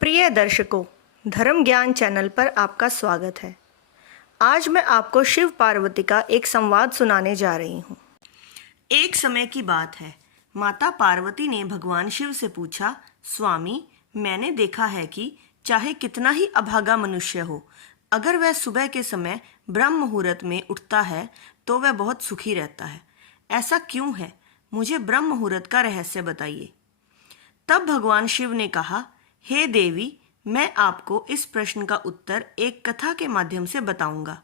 प्रिय दर्शकों, धर्म ज्ञान चैनल पर आपका स्वागत है। आज मैं आपको शिव पार्वती का एक संवाद सुनाने जा रही हूँ। एक समय की बात है। माता पार्वती ने भगवान शिव से पूछा, स्वामी, मैंने देखा है कि चाहे कितना ही अभागा मनुष्य हो, अगर वह सुबह के समय ब्रह्म मुहूर्त में उठता है तो वह बहुत सुखी रहता है। ऐसा क्यों है? मुझे ब्रह्म मुहूर्त का रहस्य बताइए। तब भगवान शिव ने कहा, हे देवी, मैं आपको इस प्रश्न का उत्तर एक कथा के माध्यम से बताऊंगा।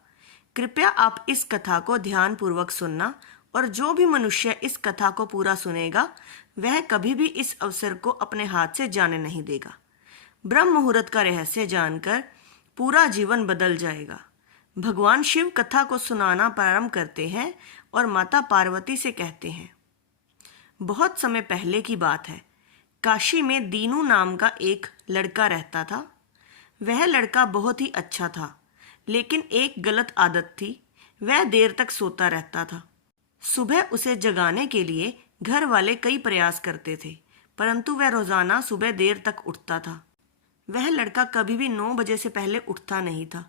कृपया आप इस कथा को ध्यान पूर्वक सुनना, और जो भी मनुष्य इस कथा को पूरा सुनेगा वह कभी भी इस अवसर को अपने हाथ से जाने नहीं देगा। ब्रह्म मुहूर्त का रहस्य जानकर पूरा जीवन बदल जाएगा। भगवान शिव कथा को सुनाना प्रारंभ करते हैं और माता पार्वती से कहते हैं, बहुत समय पहले की बात है। काशी में दीनू नाम का एक लड़का रहता था। वह लड़का बहुत ही अच्छा था, लेकिन एक गलत आदत थी। वह देर तक सोता रहता था। सुबह उसे जगाने के लिए घर वाले कई प्रयास करते थे, परंतु वह रोजाना सुबह देर तक उठता था। वह लड़का कभी भी 9 बजे से पहले उठता नहीं था।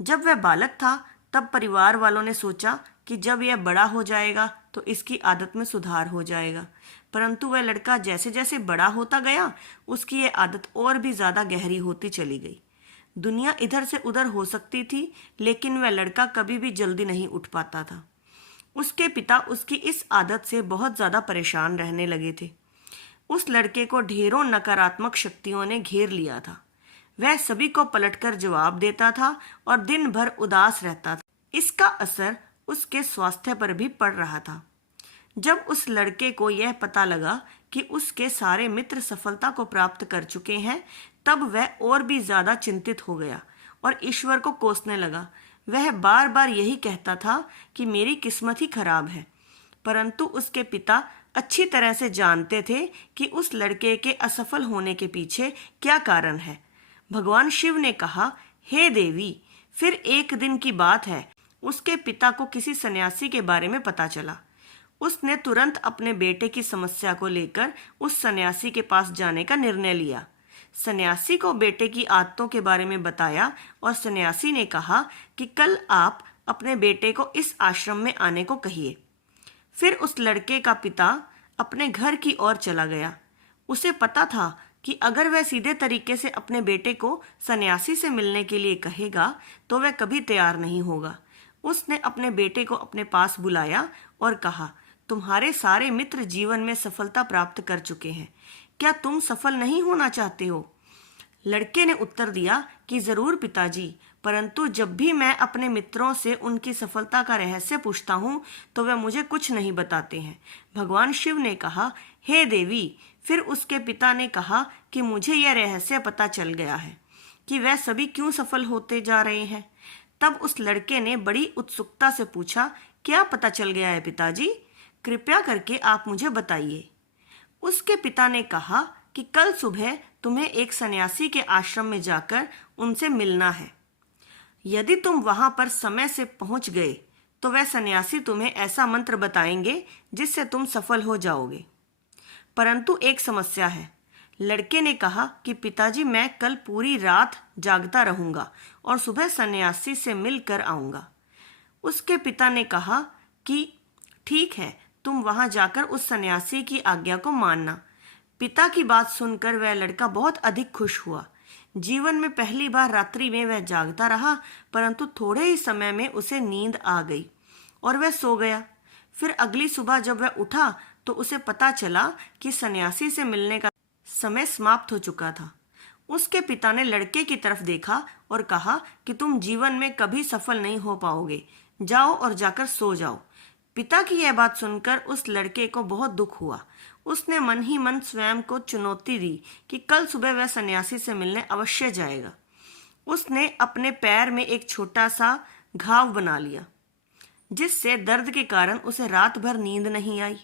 जब वह बालक था तब परिवार वालों ने सोचा कि जब यह बड़ा हो जाएगा तो इसकी आदत में सुधार हो जाएगा, परंतु वह लड़का जैसे जैसे बड़ा होता गया उसकी यह आदत और भी ज़्यादा गहरी होती चली गई। दुनिया इधर से उधर हो सकती थी, लेकिन वह लड़का कभी भी जल्दी नहीं उठ पाता था। उसके पिता उसकी इस आदत से बहुत ज़्यादा परेशान रहने लगे थे। उस लड़के को ढेरों नकारात्मक शक्तियों ने घेर लिया था। वह सभी को पलटकर जवाब देता था और दिन भर उदास रहता था। इसका असर उसके स्वास्थ्य पर भी पड़ रहा था। जब उस लड़के को यह पता लगा कि उसके सारे मित्र सफलता को प्राप्त कर चुके हैं, तब वह और भी ज्यादा चिंतित हो गया और ईश्वर को कोसने लगा। वह बार बार यही कहता था कि मेरी किस्मत ही खराब है, परंतु उसके पिता अच्छी तरह से जानते थे कि उस लड़के के असफल होने के पीछे क्या कारण है। भगवान शिव ने कहा, हे देवी, फिर एक दिन की बात है। उसके पिता को किसी सन्यासी के बारे में पता चला। उसने तुरंत अपने बेटे की समस्या को लेकर उस सन्यासी के पास जाने का निर्णय लिया। सन्यासी को बेटे की आदतों के बारे में बताया और सन्यासी ने कहा कि कल आप अपने बेटे को इस आश्रम में आने को कहिए। फिर उस लड़के का पिता अपने घर की ओर चला गया। उसे पता था कि अगर वह सीधे तरीके से अपने बेटे को सन्यासी से मिलने के लिए कहेगा तो वह कभी तैयार नहीं होगा। उसने अपने बेटे को अपने पास बुलाया और कहा, तुम्हारे सारे मित्र जीवन में सफलता प्राप्त कर चुके हैं, क्या तुम सफल नहीं होना चाहते हो? लड़के ने उत्तर दिया कि जरूर पिताजी, परंतु जब भी मैं अपने मित्रों से उनकी सफलता का रहस्य पूछता हूँ तो वे मुझे कुछ नहीं बताते हैं। भगवान शिव ने कहा, हे देवी, फिर उसके पिता ने कहा कि मुझे यह रहस्य पता चल गया है कि वह सभी क्यों सफल होते जा रहे हैं। तब उस लड़के ने बड़ी उत्सुकता से पूछा, क्या पता चल गया है पिताजी? कृपया करके आप मुझे बताइए। उसके पिता ने कहा कि कल सुबह तुम्हें एक सन्यासी के आश्रम में जाकर उनसे मिलना है। यदि तुम वहां पर समय से पहुंच गए तो वह सन्यासी तुम्हें ऐसा मंत्र बताएंगे जिससे तुम सफल हो जाओगे, परंतु एक समस्या है। लड़के ने कहा कि पिताजी, मैं कल पूरी रात जागता रहूंगा और सुबह सन्यासी से मिलकर आऊंगा। उसके पिता ने कहा कि ठीक है, तुम वहां जाकर उस सन्यासी की आज्ञा को मानना। पिता की बात सुनकर वह लड़का बहुत अधिक खुश हुआ। जीवन में पहली बार रात्रि में वह जागता रहा, परंतु थोड़े ही समय में उसे नींद आ गई और वह सो गया। फिर अगली सुबह जब वह उठा तो उसे पता चला कि सन्यासी से मिलने का समय समाप्त हो चुका था। उसके पिता ने लड़के की तरफ देखा और कहा कि तुम जीवन में कभी सफल नहीं हो पाओगे, जाओ और जाकर सो जाओ। पिता की यह बात सुनकर उस लड़के को बहुत दुख हुआ। उसने मन ही मन स्वयं को चुनौती दी कि कल सुबह वह सन्यासी से मिलने अवश्य जाएगा। उसने अपने पैर में एक छोटा सा घाव बना लिया, जिससे दर्द के कारण उसे रात भर नींद नहीं आई।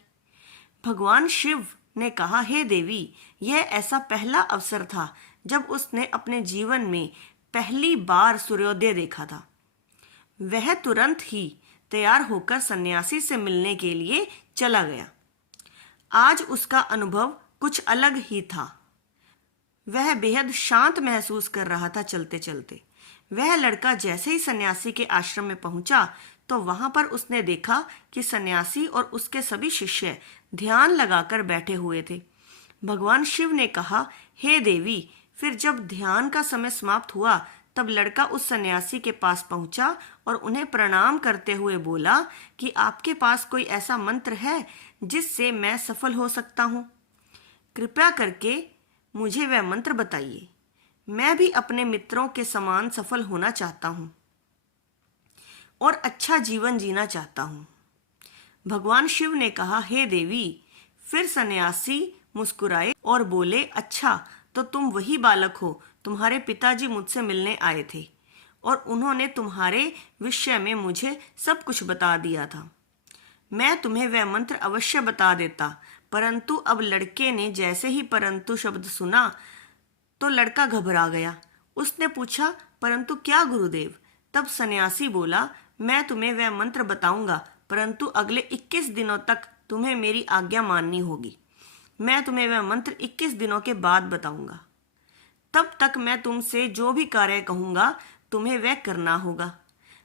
भगवान शिव ने कहा, हे देवी, यह ऐसा पहला अवसर था जब उसने अपने जीवन में पहली बार सूर्योदय देखा था। वह तुरंत ही तैयार होकर सन्यासी से मिलने के लिए चला गया। आज उसका अनुभव कुछ अलग ही था। वह बेहद शांत महसूस कर रहा था। चलते चलते वह लड़का जैसे ही सन्यासी के आश्रम में पहुंचा तो वहां पर उसने देखा कि सन्यासी और उसके सभी शिष्य ध्यान लगाकर बैठे हुए थे। भगवान शिव ने कहा, हे देवी। फिर जब ध्यान का समय समाप्त हुआ तब लड़का उस सन्यासी के पास पहुंचा और उन्हें प्रणाम करते हुए बोला कि आपके पास कोई ऐसा मंत्र है जिससे मैं सफल हो सकता हूँ? कृपया करके मुझे वह मंत्र बताइए। मैं भी अपने मित्रों के समान सफल होना चाहता हूँ और अच्छा जीवन जीना चाहता हूँ। भगवान शिव ने कहा, हे देवी। फिर सन्यासी मुस्कुराए और बोले, अच्छा, तो तुम वही बालक हो। तुम्हारे पिताजी मुझसे मिलने आए थे और उन्होंने तुम्हारे विषय में मुझे सब कुछ बता दिया था। मैं तुम्हें वह मंत्र अवश्य बता देता, परंतु अब लड़के ने जैसे ही परंतु शब्द सुना तो लड़का घबरा गया। उसने पूछा, परंतु क्या गुरुदेव? तब सन्यासी बोला, मैं तुम्हें वह मंत्र बताऊंगा, परंतु अगले 21 दिनों तक तुम्हें मेरी आज्ञा माननी होगी। मैं तुम्हें वह मंत्र 21 दिनों के बाद बताऊंगा। तब तक मैं तुमसे जो भी कार्य कहूंगा तुम्हें वह करना होगा।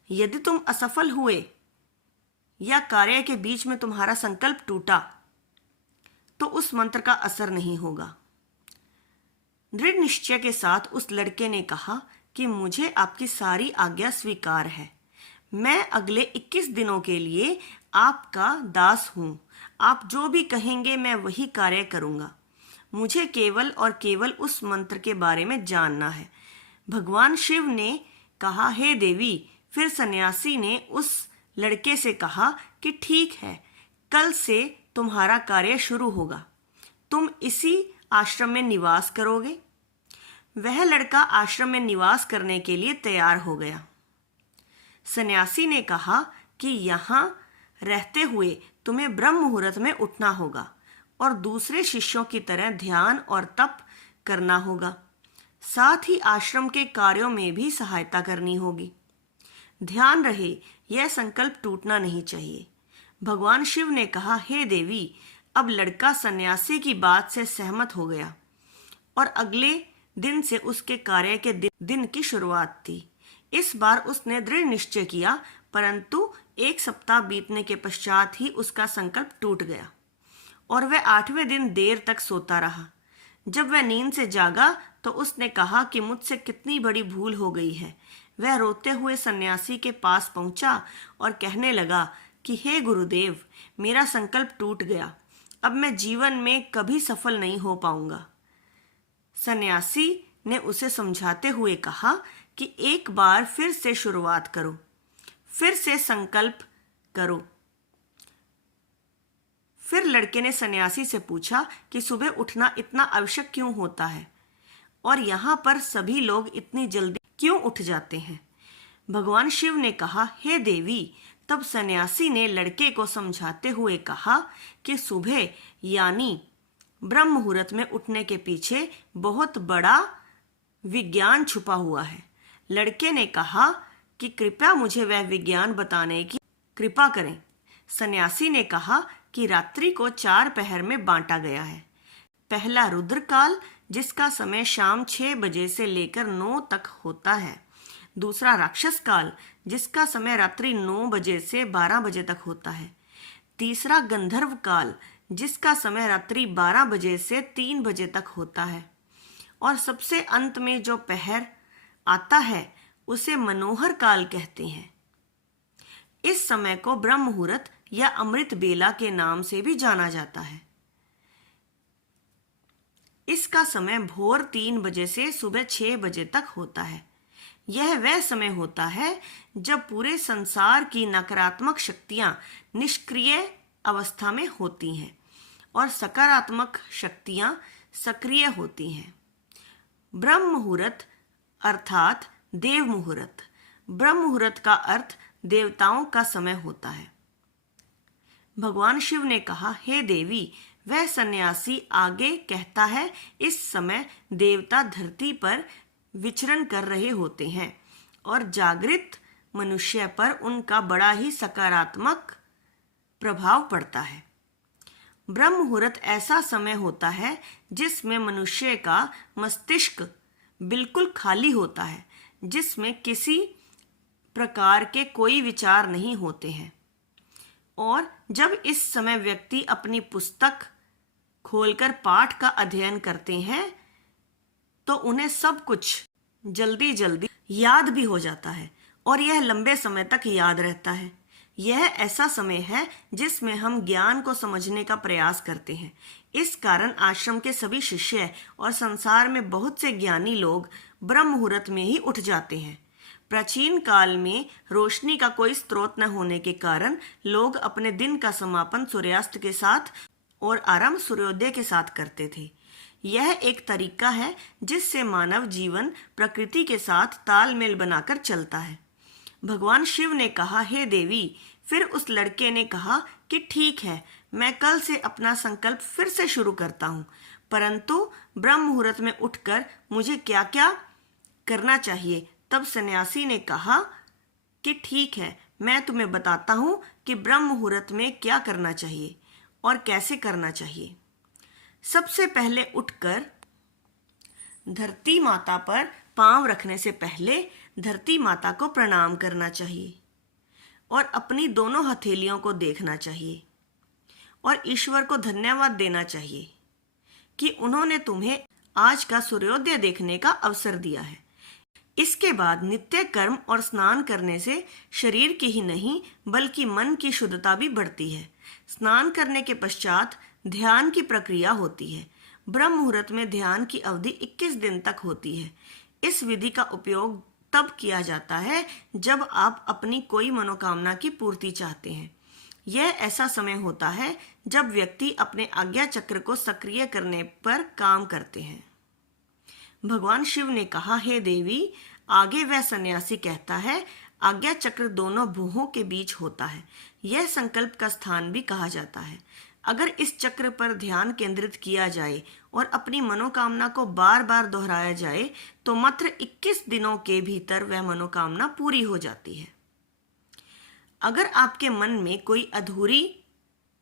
यदि तुम असफल हुए या कार्य के बीच में तुम्हारा संकल्प टूटा तो उस मंत्र का असर नहीं होगा। दृढ़ निश्चय के साथ उस लड़के ने कहा कि मुझे आपकी सारी आज्ञा स्वीकार है। मैं अगले 21 दिनों के लिए आपका दास हूँ। आप जो भी कहेंगे मैं वही कार्य करूँगा। मुझे केवल और केवल उस मंत्र के बारे में जानना है। भगवान शिव ने कहा, हे देवी। फिर सन्यासी ने उस लड़के से कहा कि ठीक है, कल से तुम्हारा कार्य शुरू होगा। तुम इसी आश्रम में निवास करोगे। वह लड़का आश्रम में निवास करने के लिए तैयार हो गया। सन्यासी ने कहा कि यहाँ रहते हुए तुम्हें ब्रह्म मुहूर्त में उठना होगा और दूसरे शिष्यों की तरह ध्यान और तप करना होगा। साथ ही आश्रम के कार्यों में भी सहायता करनी होगी। ध्यान रहे, यह संकल्प टूटना नहीं चाहिए। भगवान शिव ने कहा, हे देवी। अब लड़का सन्यासी की बात से सहमत हो गया और अगले दिन से उसके कार्य के दिन की शुरुआत थी। इस बार उसने दृढ़ निश्चय किया, परंतु 1 सप्ताह बीतने के पश्चात ही उसका संकल्प टूट गया और वह 8वें दिन देर तक सोता रहा। जब वह नींद से जागा तो उसने कहा कि मुझसे कितनी बड़ी भूल हो गई है। वह रोते हुए सन्यासी के पास पहुंचा और कहने लगा कि हे गुरुदेव, मेरा संकल्प टूट गया। अब मैं जीवन में कभी सफल नहीं हो पाऊंगा। सन्यासी ने उसे समझाते हुए कहा कि एक बार फिर से शुरुआत करो, फिर से संकल्प करो। फिर लड़के ने सन्यासी से पूछा कि सुबह उठना इतना आवश्यक क्यों होता है और यहाँ पर सभी लोग इतनी जल्दी क्यों उठ जाते हैं? भगवान शिव ने कहा, हे देवी। तब सन्यासी ने लड़के को समझाते हुए कहा कि सुबह यानी ब्रह्म मुहूर्त में उठने के पीछे बहुत बड़ा विज्ञान छुपा हुआ है। लड़के ने कहा कि कृपया मुझे वह विज्ञान बताने की कृपा करें। सन्यासी ने कहा कि रात्रि को 4 पहर में बांटा गया है। पहला रुद्रकाल, जिसका समय शाम 6 बजे से लेकर 9 तक होता है। दूसरा राक्षस काल, जिसका समय रात्रि 9 बजे से 12 बजे तक होता है। तीसरा गंधर्व काल, जिसका समय रात्रि 12 बजे से 3 बजे तक होता है। और सबसे अंत में जो पहर आता है उसे मनोहर काल कहते हैं। इस समय को ब्रह्म मुहूर्त या अमृत बेला के नाम से भी जाना जाता है। इसका समय भोर 3 बजे से सुबह 6 बजे तक होता है। यह वह समय होता है जब पूरे संसार की नकारात्मक शक्तियां निष्क्रिय अवस्था में होती हैं और सकारात्मक शक्तियां सक्रिय होती हैं। ब्रह्म मुहूर्त अर्थात देव मुहूर्त। ब्रह्म मुहूर्त का अर्थ देवताओं का समय होता है। भगवान शिव ने कहा, हे देवी। वह सन्यासी आगे कहता है, इस समय देवता धरती पर विचरण कर रहे होते हैं और जागृत मनुष्य पर उनका बड़ा ही सकारात्मक प्रभाव पड़ता है। ब्रह्म मुहूर्त ऐसा समय होता है जिसमें मनुष्य का मस्तिष्क बिल्कुल खाली होता है, जिसमें किसी प्रकार के कोई विचार नहीं होते हैं। और जब इस समय व्यक्ति अपनी पुस्तक खोलकर पाठ का अध्ययन करते हैं तो उन्हें सब कुछ जल्दी जल्दी याद भी हो जाता है और यह लंबे समय तक याद रहता है। यह ऐसा समय है जिसमें हम ज्ञान को समझने का प्रयास करते हैं। इस कारण आश्रम के सभी शिष्य और संसार में बहुत से ज्ञानी लोग ब्रह्म मुहूर्त में ही उठ जाते हैं। प्राचीन काल में रोशनी का कोई स्रोत न होने के कारण लोग अपने दिन का समापन सूर्यास्त के साथ और आरंभ सूर्योदय के साथ करते थे। यह एक तरीका है जिससे मानव जीवन प्रकृति के साथ तालमेल बनाकर चलता है। भगवान शिव ने कहा, हे देवी। फिर उस लड़के ने कहा कि ठीक है, मैं कल से अपना संकल्प फिर से शुरू करता हूँ, परंतु ब्रह्म मुहूर्त में उठकर मुझे क्या क्या करना चाहिए। तब सन्यासी ने कहा कि ठीक है, मैं तुम्हें बताता हूँ कि ब्रह्म मुहूर्त में क्या करना चाहिए और कैसे करना चाहिए। सबसे पहले उठकर धरती माता पर पांव रखने से पहले धरती माता को प्रणाम करना चाहिए और अपनी दोनों हथेलियों को देखना चाहिए और ईश्वर को धन्यवाद देना चाहिए कि उन्होंने तुम्हें आज का सूर्योदय देखने का अवसर दिया है। इसके बाद नित्य कर्म और स्नान करने से शरीर की ही नहीं बल्कि मन की शुद्धता भी बढ़ती है। स्नान करने के पश्चात ध्यान की प्रक्रिया होती है। ब्रह्म मुहूर्त में ध्यान की अवधि 21 दिन तक होती है। इस विधि का उपयोग तब किया जाता है जब आप अपनी कोई मनोकामना की पूर्ति चाहते हैं। यह ऐसा समय होता है जब व्यक्ति अपने आज्ञा चक्र को सक्रिय करने पर काम करते हैं। भगवान शिव ने कहा, हे देवी। आगे वह सन्यासी कहता है, आज्ञा चक्र दोनों भुवों के बीच होता है। यह संकल्प का स्थान भी कहा जाता है। अगर इस चक्र पर ध्यान केंद्रित किया जाए और अपनी मनोकामना को बार बार दोहराया जाए तो मात्र 21 दिनों के भीतर वह मनोकामना पूरी हो जाती है। अगर आपके मन में कोई अधूरी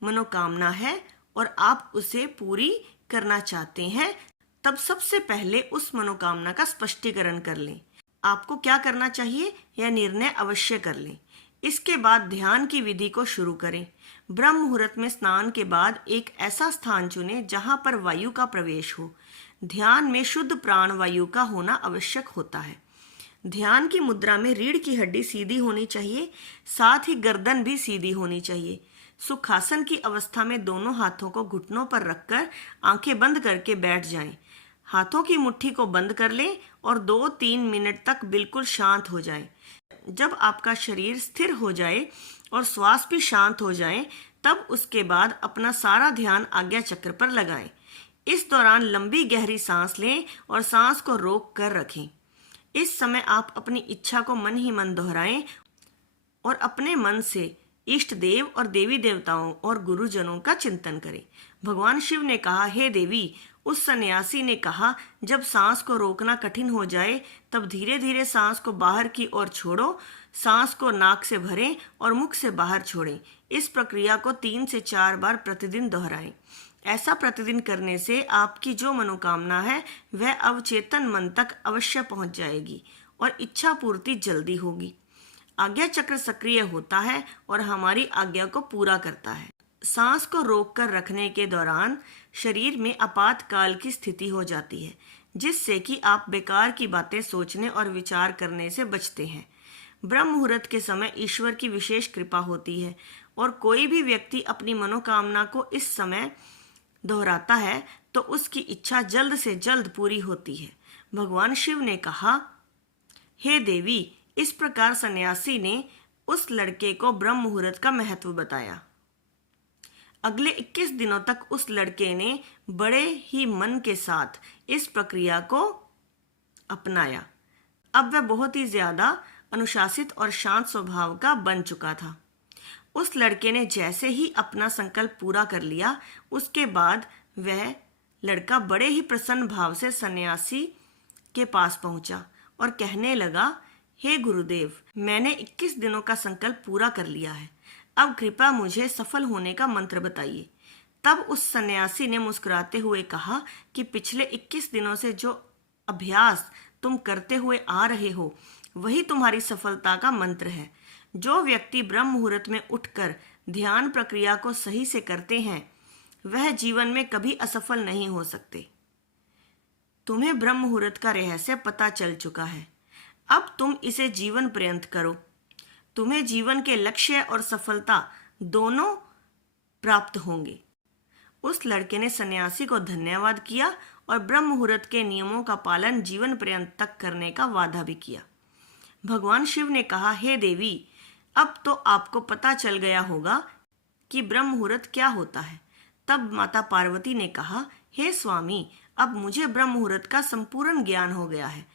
मनोकामना है और आप उसे पूरी करना चाहते हैं, तब सबसे पहले उस मनोकामना का स्पष्टीकरण कर लें। आपको क्या करना चाहिए यह निर्णय अवश्य कर लें। इसके बाद ध्यान की विधि को शुरू करें। ब्रह्म मुहूर्त में स्नान के बाद एक ऐसा स्थान चुनें जहां पर वायु का प्रवेश हो। ध्यान में शुद्ध प्राण वायु का होना आवश्यक होता है। ध्यान की मुद्रा में रीढ़ की हड्डी सीधी होनी चाहिए, साथ ही गर्दन भी सीधी होनी चाहिए। सुखासन की अवस्था में दोनों हाथों को घुटनों पर रखकर आंखें बंद करके बैठ जाएं। हाथों की मुट्ठी को बंद कर लें और 2-3 मिनट तक बिल्कुल शांत हो जाएं। जब आपका शरीर स्थिर हो जाए और श्वास भी शांत हो जाए, तब उसके बाद अपना सारा ध्यान आज्ञा चक्र पर लगाएं। इस दौरान लंबी गहरी सांस लें और सांस को रोक कर रखें। इस समय आप अपनी इच्छा को मन ही मन दोहराएं और अपने मन से इष्ट देव और देवी देवताओं और गुरुजनों का चिंतन करें। भगवान शिव ने कहा, हे देवी। उस सन्यासी ने कहा, जब सांस को रोकना कठिन हो जाए तब धीरे धीरे सांस को बाहर की ओर छोड़ो। सांस को नाक से भरें और मुख से बाहर छोड़ें। इस प्रक्रिया को 3 से 4 बार प्रतिदिन दोहराएं। ऐसा प्रतिदिन करने से आपकी जो मनोकामना है वह अवचेतन मन तक अवश्य पहुंच जाएगी और इच्छा पूर्ति जल्दी होगी। आज्ञा चक्र सक्रिय होता है और हमारी आज्ञा को पूरा करता है। सांस को रोककर रखने के दौरान शरीर में आपातकाल की स्थिति हो जाती है, जिससे कि आप बेकार की बातें सोचने और विचार करने से बचते हैं। ब्रह्म मुहूर्त के समय ईश्वर की विशेष कृपा होती है और कोई भी व्यक्ति अपनी मनोकामना को इस समय दोहराता है तो उसकी इच्छा जल्द से जल्द पूरी होती है। भगवान शिव ने कहा, हे देवी। इस प्रकार सन्यासी ने उस लड़के को ब्रह्म मुहूर्त का महत्व बताया। अगले 21 दिनों तक उस लड़के ने बड़े ही मन के साथ इस प्रक्रिया को अपनाया। अब वह बहुत ही ज्यादा अनुशासित और शांत स्वभाव का बन चुका था। उस लड़के ने जैसे ही अपना संकल्प पूरा कर लिया, उसके बाद वह लड़का बड़े ही प्रसन्न भाव से सन्यासी के पास पहुंचा और कहने लगा, हे गुरुदेव, मैंने 21 दिनों का संकल्प पूरा कर लिया है। अब कृपया मुझे सफल होने का मंत्र बताइए। तब उस सन्यासी ने मुस्कुराते हुए कहा कि पिछले 21 दिनों से जो अभ्यास तुम करते हुए आ रहे हो वही तुम्हारी सफलता का मंत्र है। जो व्यक्ति ब्रह्म मुहूर्त में उठकर ध्यान प्रक्रिया को सही से करते हैं वह जीवन में कभी असफल नहीं हो सकते। तुम्हें ब्रह्म मुहूर्त का रहस्य पता चल चुका है, अब तुम इसे जीवन पर्यंत करो। तुम्हें जीवन के लक्ष्य और सफलता दोनों प्राप्त होंगे। उस लड़के ने सन्यासी को धन्यवाद किया और ब्रह्म मुहूर्त के नियमों का पालन जीवन पर्यंत तक करने का वादा भी किया। भगवान शिव ने कहा, हे देवी, अब तो आपको पता चल गया होगा कि ब्रह्म मुहूर्त क्या होता है। तब माता पार्वती ने कहा, हे स्वामी, अब मुझे ब्रह्म मुहूर्त का संपूर्ण ज्ञान हो गया है।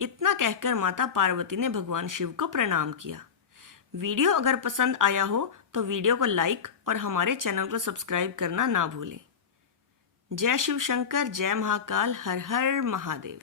इतना कहकर माता पार्वती ने भगवान शिव को प्रणाम किया। वीडियो अगर पसंद आया हो तो वीडियो को लाइक और हमारे चैनल को सब्सक्राइब करना ना भूलें। जय शिव शंकर, जय महाकाल, हर हर महादेव।